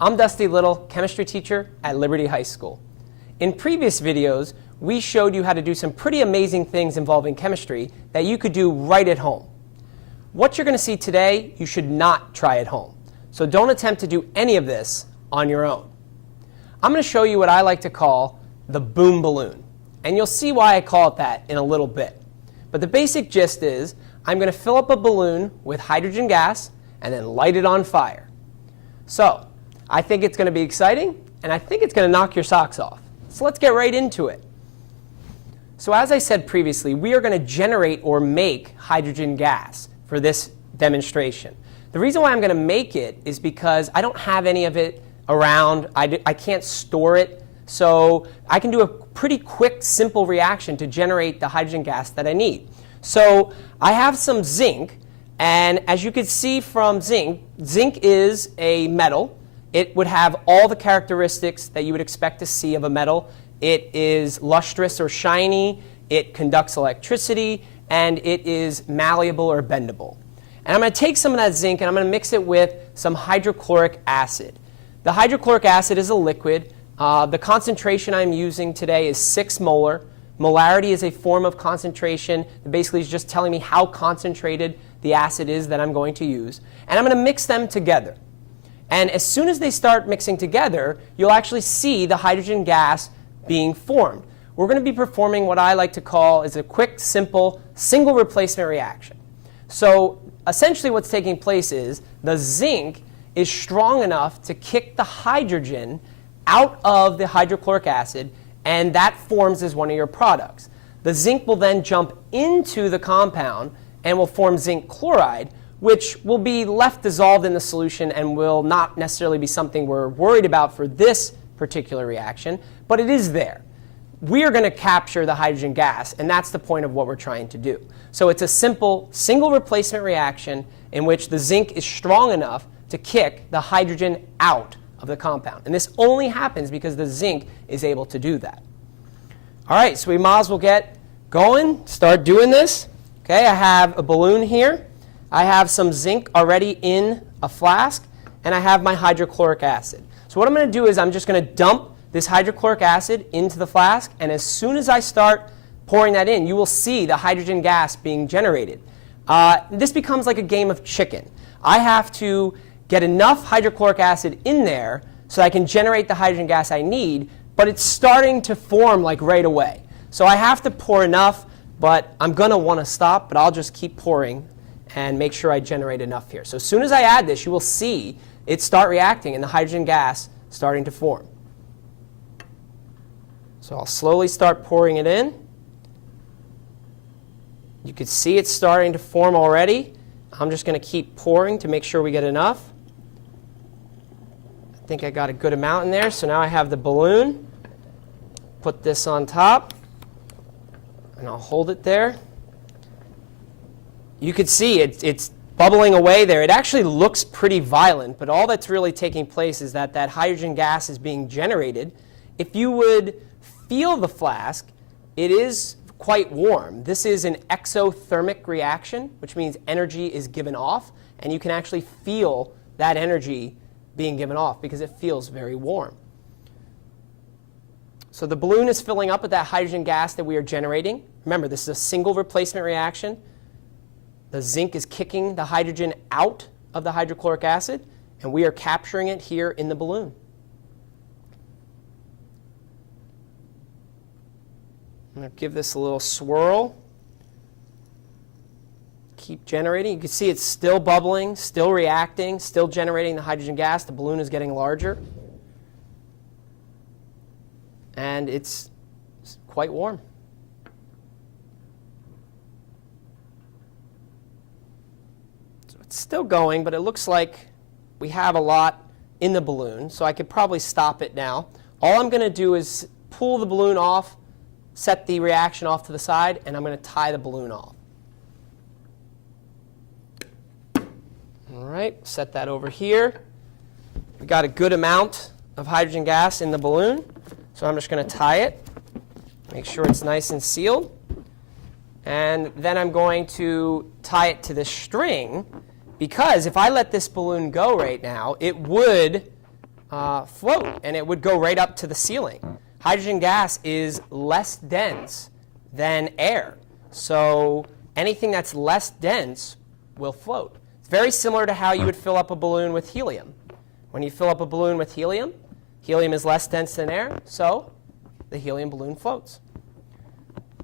I'm Dusty Little, chemistry teacher at Liberty High School. In previous videos, we showed you how to do some pretty amazing things involving chemistry that you could do right at home. What you're going to see today, you should not try at home. So don't attempt to do any of this on your own. I'm going to show you what I like to call the boom balloon. And you'll see why I call it that in a little bit. But the basic gist is I'm going to fill up a balloon with hydrogen gas and then light it on fire. So I think it's going to be exciting, and I think it's going to knock your socks off. So let's get right into it. So as I said previously, we are going to generate or make hydrogen gas for this demonstration. The reason why I'm going to make it is because I don't have any of it around. I can't store it. So I can do a pretty quick, simple reaction to generate the hydrogen gas that I need. So I have some zinc, and as you can see from zinc, zinc is a metal. It would have all the characteristics that you would expect to see of a metal. It is lustrous or shiny, it conducts electricity, and it is malleable or bendable. And I'm going to take some of that zinc and I'm going to mix it with some hydrochloric acid. The hydrochloric acid is a liquid. The concentration I'm using today is 6 molar. Molarity is a form of concentration that basically is just telling me how concentrated the acid is that I'm going to use. And I'm going to mix them together. And as soon as they start mixing together, you'll actually see the hydrogen gas being formed. We're going to be performing what I like to call is a quick, simple, single replacement reaction. So essentially what's taking place is the zinc is strong enough to kick the hydrogen out of the hydrochloric acid, and that forms as one of your products. The zinc will then jump into the compound and will form zinc chloride, which will be left dissolved in the solution and will not necessarily be something we're worried about for this particular reaction, but it is there. We are going to capture the hydrogen gas, and that's the point of what we're trying to do. So it's a simple single replacement reaction in which the zinc is strong enough to kick the hydrogen out of the compound. And this only happens because the zinc is able to do that. All right, so we might as well get going, start doing this. Okay, I have a balloon here. I have some zinc already in a flask, and I have my hydrochloric acid. So what I'm going to do is I'm just going to dump this hydrochloric acid into the flask, and as soon as I start pouring that in, you will see the hydrogen gas being generated. This becomes like a game of chicken. I have to get enough hydrochloric acid in there so I can generate the hydrogen gas I need, but it's starting to form like right away. So I have to pour enough, but I'm going to want to stop, but I'll just keep pouring and make sure I generate enough here. So as soon as I add this, you will see it start reacting and the hydrogen gas starting to form. So I'll slowly start pouring it in. You can see it's starting to form already. I'm just going to keep pouring to make sure we get enough. I think I got a good amount in there. So now I have the balloon. Put this on top, and I'll hold it there. You can see it's bubbling away there. It actually looks pretty violent, but all that's really taking place is that that hydrogen gas is being generated. If you would feel the flask, it is quite warm. This is an exothermic reaction, which means energy is given off, and you can actually feel that energy being given off because it feels very warm. So the balloon is filling up with that hydrogen gas that we are generating. Remember, this is a single replacement reaction. The zinc is kicking the hydrogen out of the hydrochloric acid, and we are capturing it here in the balloon. I'm going to give this a little swirl. Keep generating. You can see it's still bubbling, still reacting, still generating the hydrogen gas. The balloon is getting larger. And it's quite warm. So it's still going, but it looks like we have a lot in the balloon. So I could probably stop it now. All I'm going to do is pull the balloon off, set the reaction off to the side, and I'm going to tie the balloon off. All right, set that over here. We got a good amount of hydrogen gas in the balloon, so I'm just going to tie it, make sure it's nice and sealed. And then I'm going to tie it to this string, because if I let this balloon go right now, it would float, and it would go right up to the ceiling. Hydrogen gas is less dense than air, so anything that's less dense will float. It's very similar to how you would fill up a balloon with helium. When you fill up a balloon with helium, helium is less dense than air, so the helium balloon floats.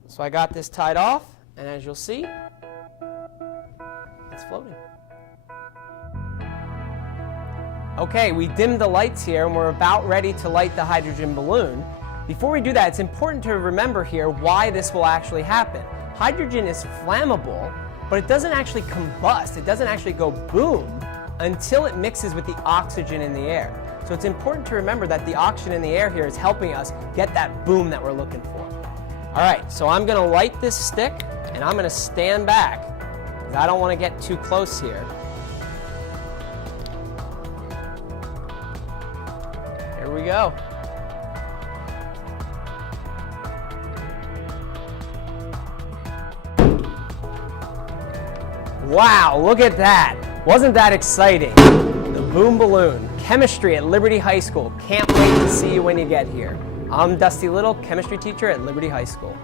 So I got this tied off, and as you'll see, it's floating. Okay, we dimmed the lights here, and we're about ready to light the hydrogen balloon. Before we do that, it's important to remember here why this will actually happen. Hydrogen is flammable, but it doesn't actually combust. It doesn't actually go boom until it mixes with the oxygen in the air. So it's important to remember that the oxygen in the air here is helping us get that boom that we're looking for. All right, so I'm going to light this stick, and I'm going to stand back because I don't want to get too close here. Here we go. Wow, look at that. Wasn't that exciting? The boom balloon, chemistry at Liberty High School. Can't wait to see you when you get here. I'm Dusty Little, chemistry teacher at Liberty High School.